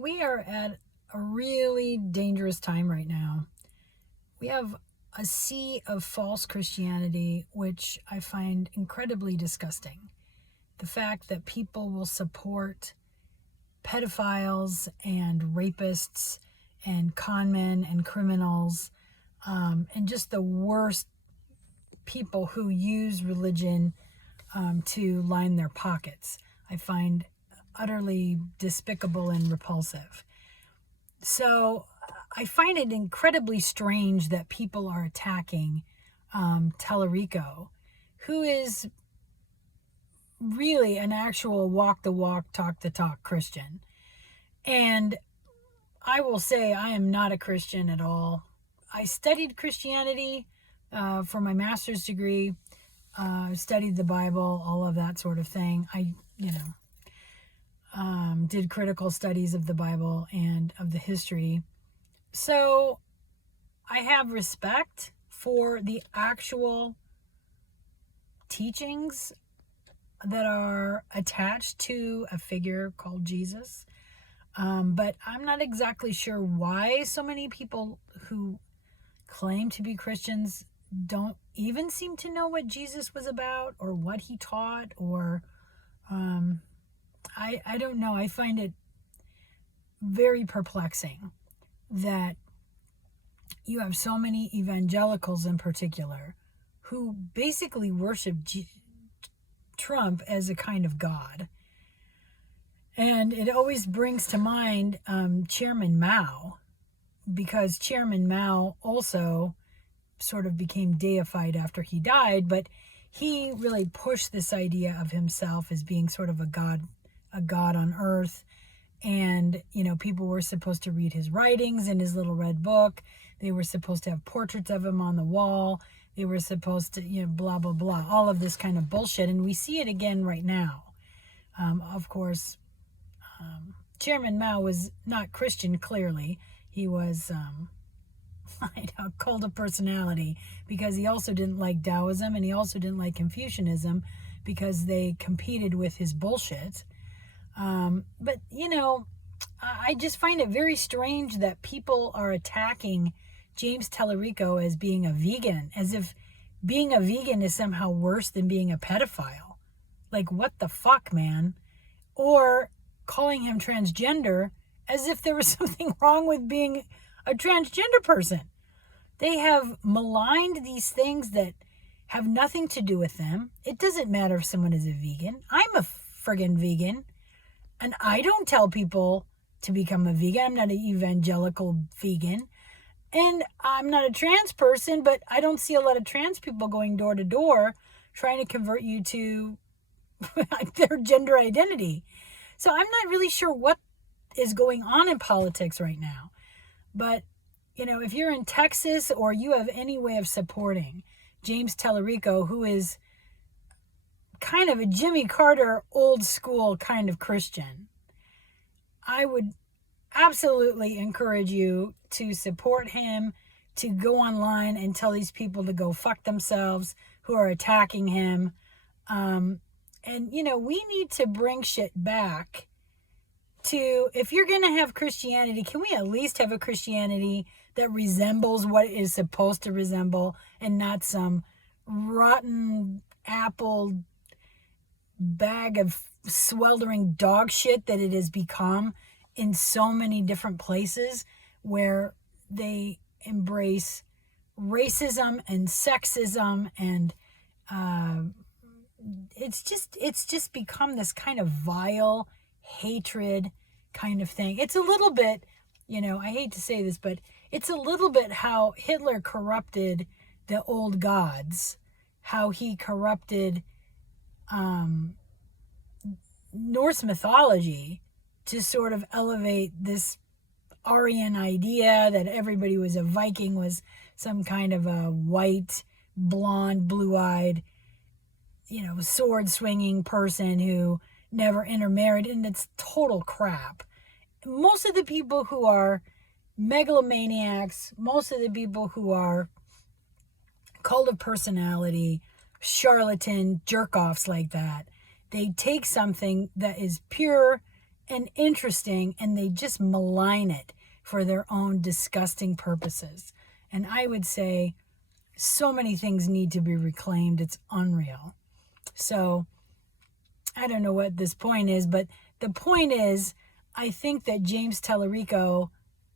We are at a really dangerous time right now. We have a sea of false Christianity, which I find incredibly disgusting. The fact that people will support pedophiles and rapists and con men and criminals, and just the worst people who use religion to line their pockets, I find utterly despicable and repulsive. So I find it incredibly strange that people are attacking Tellerico, who is really an actual walk the walk, talk the talk Christian. And I will say I am not a Christian at all. I studied Christianity for my master's degree, studied the Bible, all of that sort of thing. I did critical studies of the Bible and of the history. So I have respect for the actual teachings that are attached to a figure called Jesus. But I'm not exactly sure why so many people who claim to be Christians don't even seem to know what Jesus was about or what he taught, or I don't know. I find it very perplexing that you have so many evangelicals in particular who basically worship Trump as a kind of god. And it always brings to mind Chairman Mao, because Chairman Mao also sort of became deified after he died, but he really pushed this idea of himself as being sort of a god on earth. And, people were supposed to read his writings in his little red book. They were supposed to have portraits of him on the wall. They were supposed to, blah, blah, blah, all of this kind of bullshit. And we see it again right now. Of course, Chairman Mao was not Christian, clearly. He was a cult of personality, because he also didn't like Taoism, and he also didn't like Confucianism, because they competed with his bullshit. But, I just find it very strange that people are attacking James Tellerico as being a vegan, as if being a vegan is somehow worse than being a pedophile. Like, what the fuck, man? Or calling him transgender as if there was something wrong with being a transgender person. They have maligned these things that have nothing to do with them. It doesn't matter if someone is a vegan. I'm a friggin' vegan. And I don't tell people to become a vegan. I'm not an evangelical vegan. And I'm not a trans person, but I don't see a lot of trans people going door to door trying to convert you to their gender identity. So I'm not really sure what is going on in politics right now. But, if you're in Texas or you have any way of supporting James Tellerico, who is kind of a Jimmy Carter old school kind of Christian, I would absolutely encourage you to support him, to go online and tell these people to go fuck themselves who are attacking him. And, we need to bring shit back to, if you're going to have Christianity, can we at least have a Christianity that resembles what it is supposed to resemble, and not some rotten apple bag of sweltering dog shit that it has become in so many different places, where they embrace racism and sexism, and it's just become this kind of vile hatred kind of thing. It's a little bit, I hate to say this, but it's a little bit how Hitler corrupted the old gods, how he corrupted Norse mythology to sort of elevate this Aryan idea that everybody was a Viking, was some kind of a white, blonde, blue-eyed, sword-swinging person who never intermarried, and it's total crap. Most of the people who are megalomaniacs, most of the people who are cult of personality, charlatan, jerk-offs like that, they take something that is pure and interesting, and they just malign it for their own disgusting purposes. And I would say so many things need to be reclaimed. It's unreal. So I don't know what this point is, but the point is, I think that James Tallarico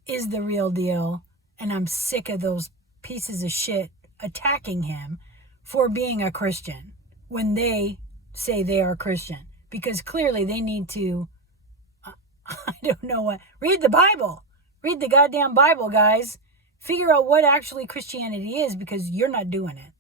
is the real deal, and I'm sick of those pieces of shit attacking him for being a Christian when they say they are Christian, because clearly they need to, I don't know what, read the Bible. Read the goddamn Bible, guys. Figure out what actually Christianity is, because you're not doing it.